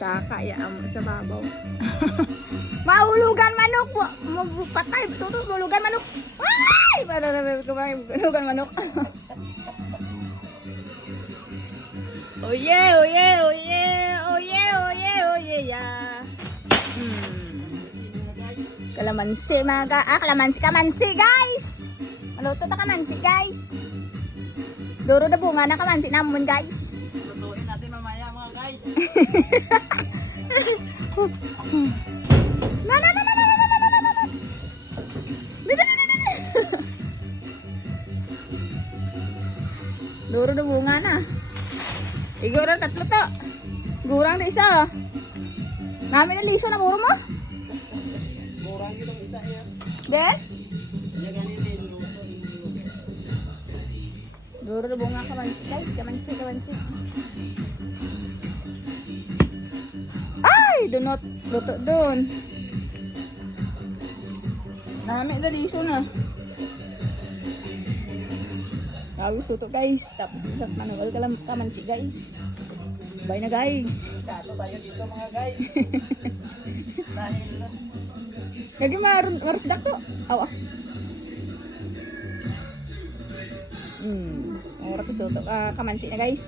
Saka ya sa babaw. Mahulugan manok po. Patay, tutok mahulugan manok. Ay! Para na mahulugan manok. Oye, oye, oye, oye, oye, oye, ya. Kalamansi mga kalamansi guys. Maluto pa kamansi guys. Duro na bunga na kamansi namun guys. Lutuin natin mamaya mga guys. Na. Duro na bunga na. Iguro tatlo to. Gurang na isa. Namin na liso na muro mo. Murang yun ang isa yan. Gen? Kanya ganinin. Duro na bunga kamansi guys. Kamansi. Ay! Dunot. Luto dun. Namin na liso na. Kawis tuto guys. Tapos isang manual kamansi guys. Bye na guys. Tato tayo dito mga guys. Dahil Lagi marusdak to. Awa. Oras to kamansi na guys.